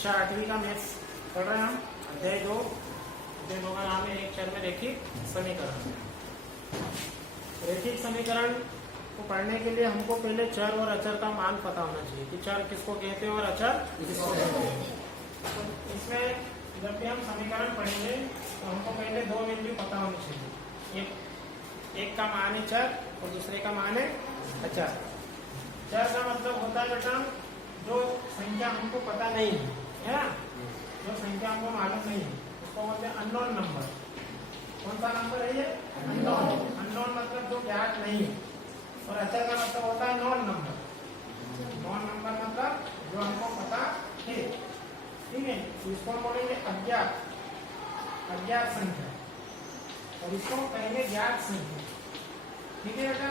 कक्षा 8वीं का मैथ्स पढ़ रहे हैं हम। अध्याय 2 का नाम है एक चर में रैखिक समीकरण। रैखिक समीकरण को पढ़ने के लिए हमको पहले चर और अचर का मान पता होना चाहिए कि चर किसको कहते हैं और अचर किसको कहते हैं। तो इसमें जब भी हम समीकरण पढ़ेंगे तो हमको पहले दो वैल्यू पता होनी चाहिए। एक का मान है चर और दूसरे का मान है अचर। चर का मतलब होता है बेटा जो संख्या हमको पता नहीं है ना, जो संख्या हमको मालूम नहीं है उसको बोलते हैं अननोन नंबर। कौन सा नंबर है ये? अननोन। अननोन मतलब जो ज्ञात नहीं है। और अचर का मतलब होता है नॉन नंबर। नॉन नंबर मतलब जो हमको पता है, ठीक है। इसको हम बोलेंगे अज्ञात, अज्ञात संख्या, और इसको कहेंगे ज्ञात संख्या। ठीक है बेटा,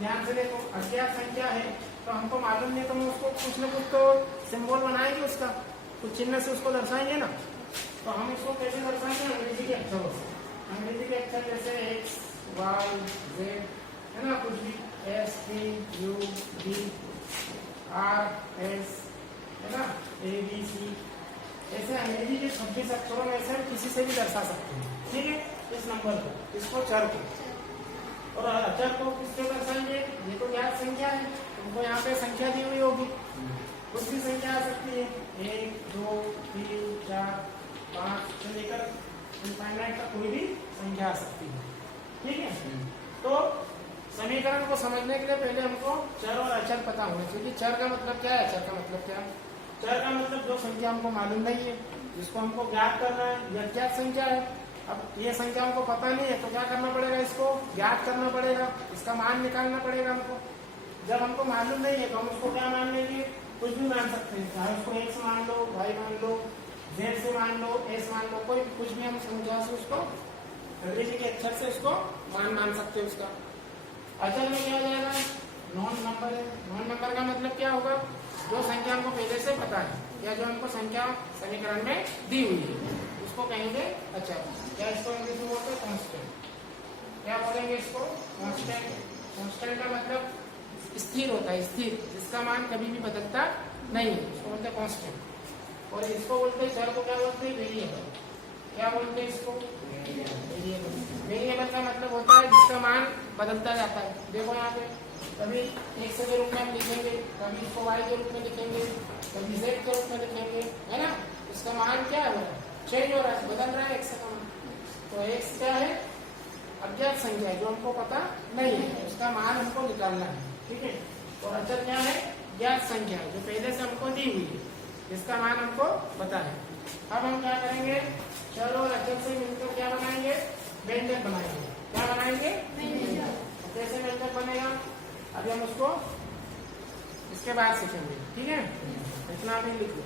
ध्यान से देखो। अज्ञात संख्या है तो हमको मालूम नहीं तो हम उसको कुछ न कुछ तो सिंबल बनाएंगे, उसका कुछ चिन्ह से उसको दर्शाएंगे ना। तो हम इसको कैसे दर्शाएंगे? अंग्रेजी के अक्षरों से। अंग्रेजी के अक्षर जैसे एक्स, वाई, जेड है ना, कुछ भी S, T, U, D, R, S है ना, ए, बी, सी, ऐसे अंग्रेजी के 26 अक्षरों में से हम किसी से भी दर्शा सकते हैं। ठीक है, इस नंबर को, इसको चर को। और अचर को किससे दर्शाएंगे? ये तो ज्ञात संख्या है, तुमको यहाँ पे संख्या दी हुई होगी, कुछ भी संख्या आ सकती है, 1, 2, 3, 4, 5 से लेकर इनफाइनाइट तक कोई भी संख्या आ सकती है। ठीक है, तो समीकरण को समझने के लिए पहले हमको चर और अचर पता होना चाहिए। चर का मतलब क्या है, अचर का मतलब क्या है? चर का मतलब जो संख्या हमको मालूम नहीं है, जिसको हमको ज्ञात करना है, यह ज्ञात संख्या है। अब ये संख्या हमको पता नहीं है तो क्या करना पड़ेगा? इसको ज्ञात करना पड़ेगा, इसका मान निकालना पड़ेगा हमको। जब हमको मालूम नहीं है तो हम उसको क्या मान लेंगे? कुछ भी मान सकते हैं, चाहे उसको एक्स मान लो, वाई मान लो, जेड से मान लो, एस मान लो, कोई कुछ भी हम संख्या से उसको अंग्रेजी के अक्षर से उसको मान सकते हैं उसका। अचर में क्या हो जाएगा? नॉन नंबर है। नॉन नंबर का मतलब क्या होगा? जो संख्या हमको पहले से पता है या जो हमको संख्या समीकरण में दी हुई है उसको कहेंगे अचर। क्या इसको इंग्लिश में बोलते हैं? कांस्टेंट। क्या बोलेंगे इसको? कांस्टेंट। कांस्टेंट का मतलब स्थिर होता है, स्थिर, जिसका मान कभी भी बदलता नहीं है, उसको बोलते हैं कांस्टेंट। और इसको बोलते हैं, चर को क्या बोलते हैं? वेरिएबल। क्या बोलते हैं इसको? वेरिएबल। वेरिएबल का मतलब होता है जिसका मान बदलता जाता है। देखो यहाँ पे कभी एक्स के रूप में हम लिखेंगे, कभी इसको वाई के रूप में लिखेंगे, कभी जेड के रूप में लिखेंगे, है ना। इसका मान क्या है? चेंज हो रहा है, बदल रहा है एक्स का मान। तो एक्स क्या है? अज्ञात संख्या है, जो हमको पता नहीं है, उसका मान हमको निकालना है। ठीक है। और अचर क्या है? ज्ञात संख्या है, जो पहले से हमको दी हुई है, जिसका मान हमको पता है। अब हम क्या करेंगे? चर और अचर से मिलकर क्या बनाएंगे? व्यंजक बनाएंगे। क्या बनाएंगे? कैसे व्यंजक बनेगा अभी हम उसको इसके बाद सीखेंगे। ठीक है, इतना भी लिख लो।